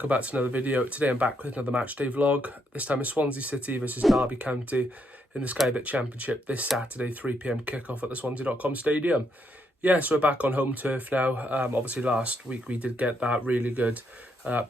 welcome back to another video. Today I'm back with another matchday vlog. This time it's Swansea City versus Derby County in the Sky Bet Championship this Saturday, 3 PM kickoff at the Swansea.com stadium. Yeah, so we're back on home turf now. Obviously last week we did get that really good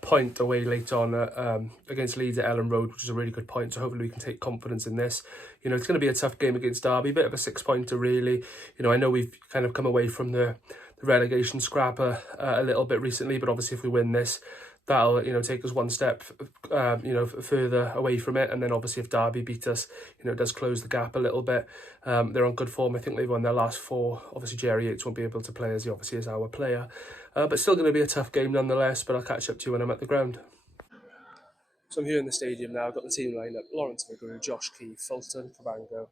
point away late on against Leeds at Ellen Road, which is a really good point, so hopefully we can take confidence in this. You know, it's going to be a tough game against Derby, bit of a 6-pointer really. You know, I know we've kind of come away from the relegation scrapper a little bit recently, but obviously if we win this, that'll, you know, take us one step you know, further away from it. And then obviously if Derby beat us, you know, it does close the gap a little bit. They're on good form. I think they've won their last 4. Obviously Jerry Yates won't be able to play as he obviously is our player, but still going to be a tough game nonetheless. But I'll catch up to you when I'm at the ground. So I'm here in the stadium now. I've got the team lineup: Lawrence Vigouroux, Josh Key, Fulton, Cabango,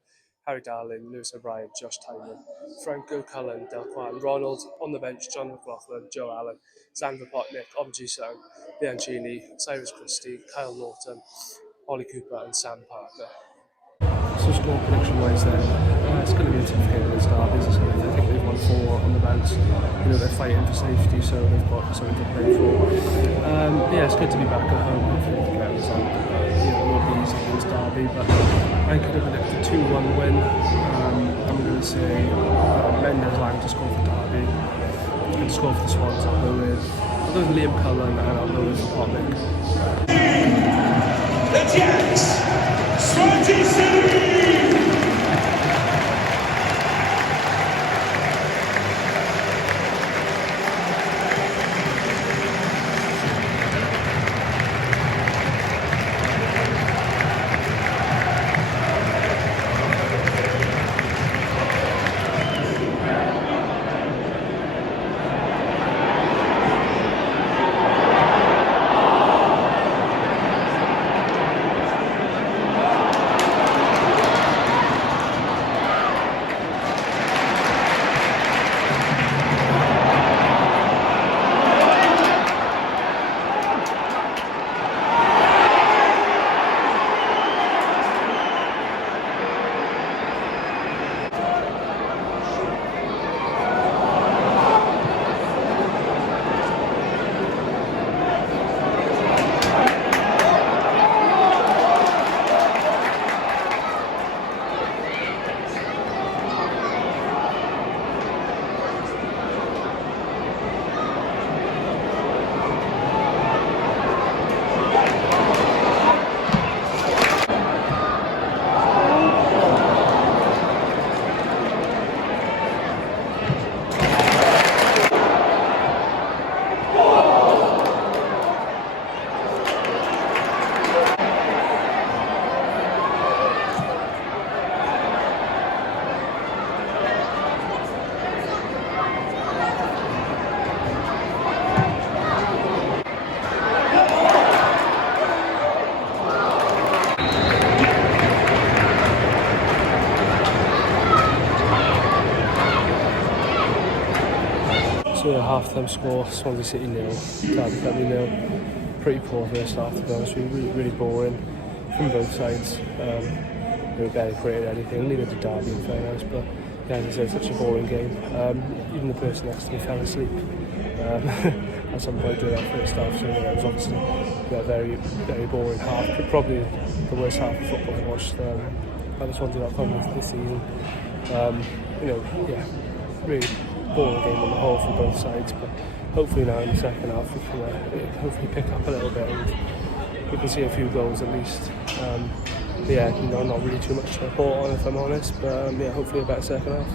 Harry Darling, Lewis O'Brien, Josh Tynan, Franco, Cullen, Delquan, Ronald. On the bench, John McLaughlin, Joe Allen, Sandra Potnick, Omji Sung, Bianchini, Cyrus Christie, Kyle Norton, Ollie Cooper and Sam Parker. So score prediction wise then, it's going to be a tough game against Derby. I think they've won 4 on the bounce. You know, they're fighting for safety, so they've got something to play for. Yeah, it's good to be back at home. Hopefully we can get a result. You know, it won't be easy against Derby, but I could have predicted a 2-1 win. I'm going to say Mendes Lang to score for Derby and to score for the Swans. I'll go with Liam Cullen and I'll go with Potnick. The Jacks, Swansea City! So yeah, half-time score, Swansea City 0, Derby County 0. Pretty poor first half, to be honest with you. Really boring from both sides. They were barely creating anything, neither did Derby in fairness, but yeah, as I said, such a boring game. Even the person next to me fell asleep at some point during that first half, so yeah, it was obviously a very, very boring half. Probably the worst half of football I've watched at the Swansea.com this season. You know, yeah, really boring game on the whole from both sides, but hopefully now in the second half we can hopefully pick up a little bit and we can see a few goals at least. Yeah, you know, not really too much to report on if I'm honest, but yeah, hopefully a better second half.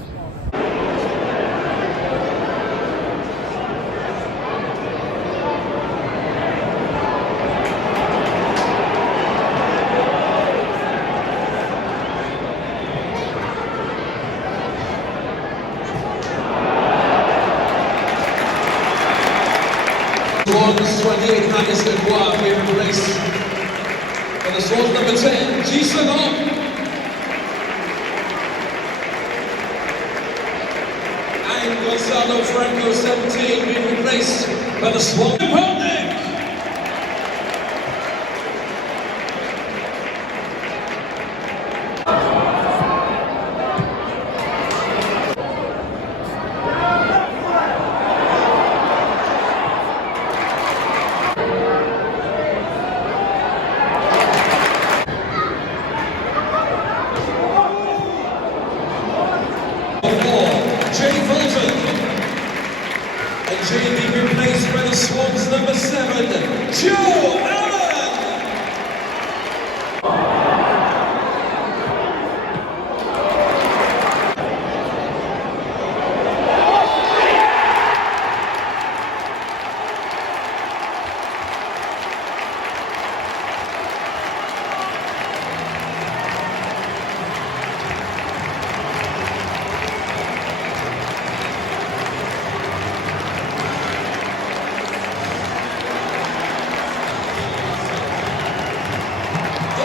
Swans 28, Hannes Lenoir here in place. And the Swans number 10, Jason On. And Gonzalo Franco 17 being replaced by the Swans.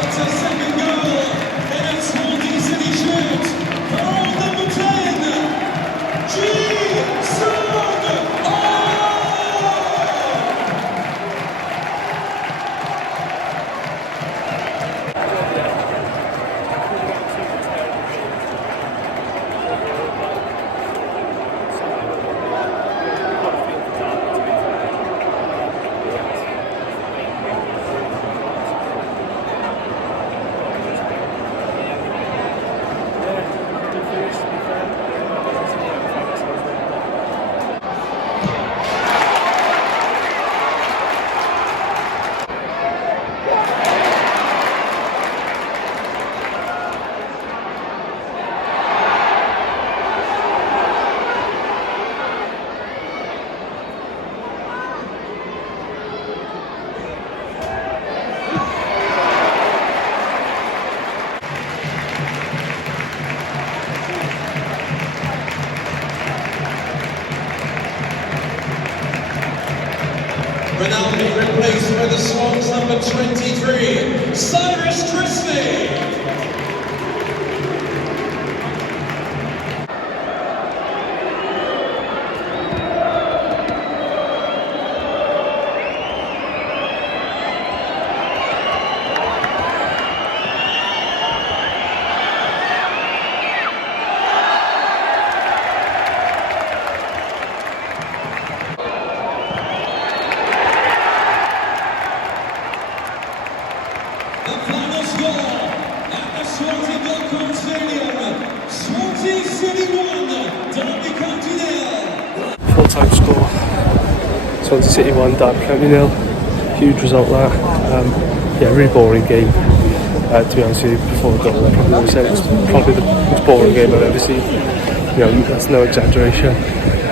It's a second goal in a Swansea City shirt. Goal number 10, Swans. Ronaldo replaced by the Swans number 23, Cyrus Christie. The final score at the Swansea Stadium. Swansea City 1, Derby County 0. Full-time score. Swansea City 1, Derby County 0. Huge result that. Yeah, really boring game. To be honest with you, before the goal, I probably would have said it's probably the most boring game I've ever seen. You know, that's no exaggeration.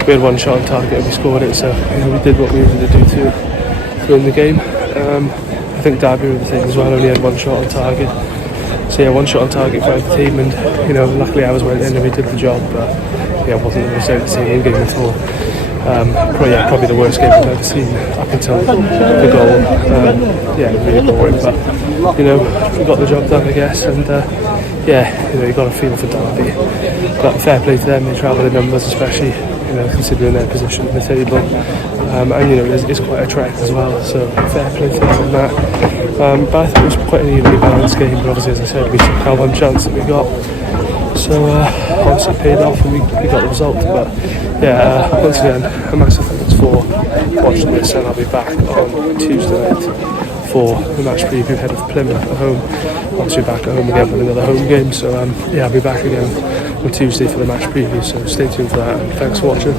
We had one shot on target and we scored it, so you know, we did what we needed to do to win the game. I think Derby were the same as well, only had one shot on target. So yeah, one shot on target for the team, and you know, luckily ours went in and we did the job, but yeah, it wasn't necessarily the same game at all. Probably the worst game I've ever seen up until the goal. Yeah, really boring, but you know, we got the job done, I guess, and yeah, you know, you got a feel for Derby. But fair play to them, they travel in numbers, especially you know, considering their position in the table. And you know, it's quite a trek as well, so fair play to them on that. But I thought it was quite an evenly balanced game, but obviously, as I said, we took our one chance that we got. So obviously it paid off and we got the result. But yeah, once again, a massive thanks for watching this, and I'll be back on Tuesday night for the match preview ahead of Plymouth at home. Obviously back at home again with another home game, so yeah, I'll be back again on Tuesday for the match preview, so stay tuned for that, and thanks for watching.